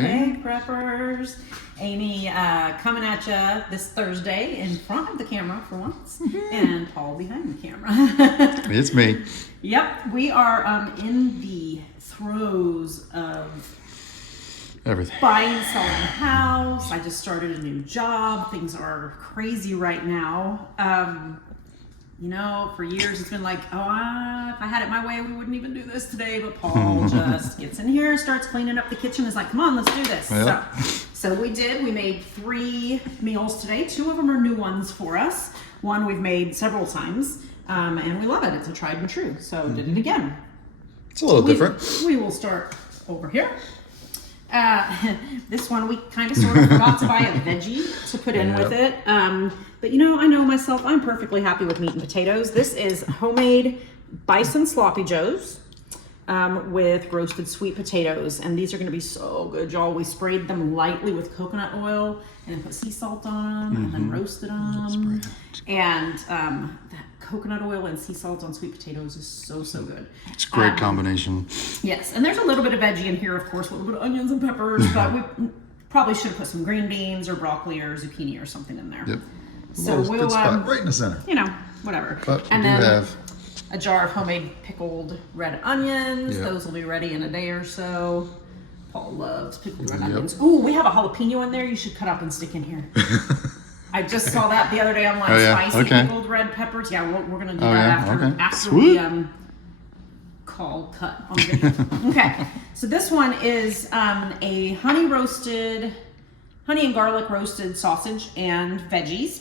Hey, preppers. Amy coming at you this Thursday in front of the camera for once, and Paul behind the camera. It's me. Yep, we are in the throes of everything. Buying, selling a house. I just started a new job. Things are crazy right now. You know, for years it's been like, if I had it my way, we wouldn't even do this today. But Paul just gets in here, starts cleaning up the kitchen, is like, come on, let's do this. Yep. So we did. We made 3 meals today. 2 of them are new ones for us. One we've made several times, and we love it. It's a tried and true. So did it again. It's a little different. We will start over here. This one we kind of sort of forgot to buy a veggie to put in with it. But you know, I know myself, I'm perfectly happy with meat and potatoes. This is homemade BISON Sloppy Joes with roasted sweet potatoes. And these are going to be so good, y'all. We sprayed them lightly with coconut oil and then put sea salt on them and then roasted them. And that coconut oil and sea salt on sweet potatoes is so good. It's a great combination. Yes, and there's a little bit of veggie in here, of course, a little bit of onions and peppers, but we probably should have put some green beans or broccoli or zucchini or something in there. Yep. So we'll, right in the center. You know, whatever. But and we then do have a jar of homemade pickled red onions. Yep. Those will be ready in a day or so. Paul loves pickled red onions. Ooh, we have a jalapeno in there. You should cut up and stick in here. I just saw that the other day on spicy pickled red peppers. Yeah, we're gonna do that after we call cut on video. Okay, so this one is a honey and garlic roasted sausage and veggies.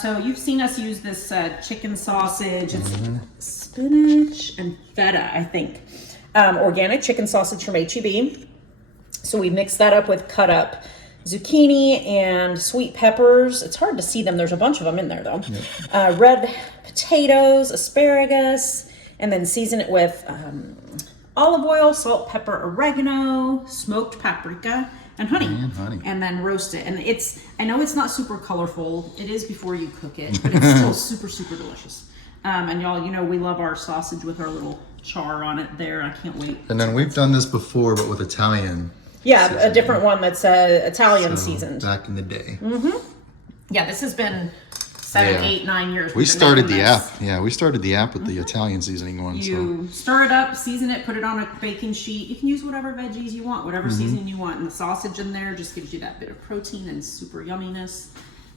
So you've seen us use this chicken sausage. It's spinach and feta, I think. Organic chicken sausage from H-E-B. So we mixed that up with cut up zucchini and sweet peppers. It's hard to see them. There's a bunch of them in there though. Yep. Red potatoes, asparagus, and then season it with olive oil, salt, pepper, oregano, smoked paprika, and honey. And then roast it. And I know it's not super colorful. It is before you cook it, but it's still super delicious. And y'all, you know, we love our sausage with our little char on it there. I can't wait. And then we've done this before, but with Italian. Yeah, seasoning. A different one that's Italian seasoned. Back in the day. Yeah, this has been 7, 8, 9 years. We started the app. Yeah, we started the app with the Italian seasoning one. You stir it up, season it, put it on a baking sheet. You can use whatever veggies you want, whatever seasoning you want. And the sausage in there just gives you that bit of protein and super yumminess.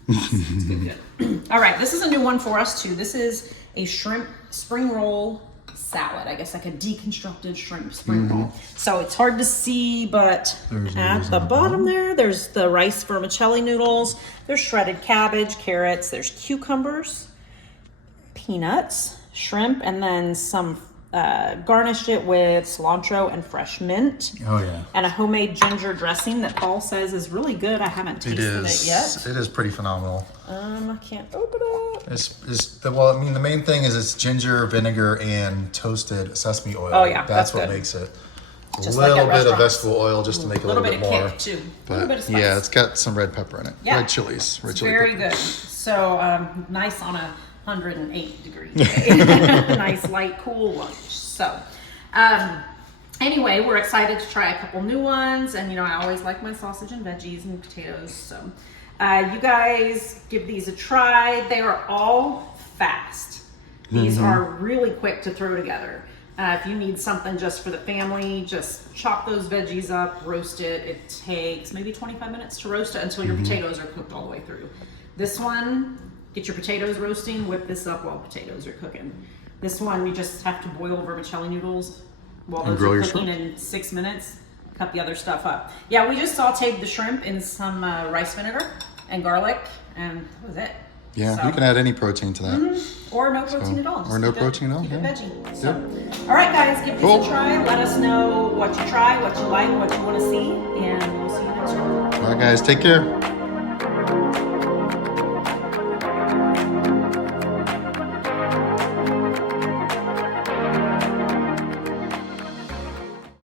It's good. All right, this is a new one for us too. This is a shrimp spring roll salad. I guess like a deconstructed shrimp spring roll. So it's hard to see, but at the bottom there's the rice vermicelli noodles. There's shredded cabbage, carrots, there's cucumbers, peanuts, shrimp, and then some garnished it with cilantro and fresh mint. Oh yeah. And a homemade ginger dressing that Paul says is really good. I haven't tasted it yet. It is pretty phenomenal. I can't open it. The main thing is it's ginger, vinegar, and toasted sesame oil. Oh yeah, that's what makes it. Just a little bit of vegetable oil just to make it a little bit more. Kick too. But a little bit of spice. Yeah, it's got some red pepper in it. Yeah. Red chilies. Red chili very pepper. Good. So nice on a 108 degree day. Nice light cool lunch. So anyway, we're excited to try a couple new ones, and you know I always like my sausage and veggies and potatoes. So you guys give these a try. They are all fast. These are really quick to throw together. If you need something just for the family, just chop those veggies up, roast it. It takes maybe 25 minutes to roast it until your potatoes are cooked all the way through. This one, get your potatoes roasting, whip this up while potatoes are cooking. This one, you just have to boil vermicelli noodles while those are cooking in 6 minutes. Cut the other stuff up. Yeah, we just sauteed the shrimp in some rice vinegar and garlic, and that was it. Yeah, you can add any protein to that. Or no protein at all. Or no protein at all. Keep it veggie. So, all right, guys, give this a try. Let us know what you try, what you like, what you want to see, and we'll see you next time. All right, guys, take care.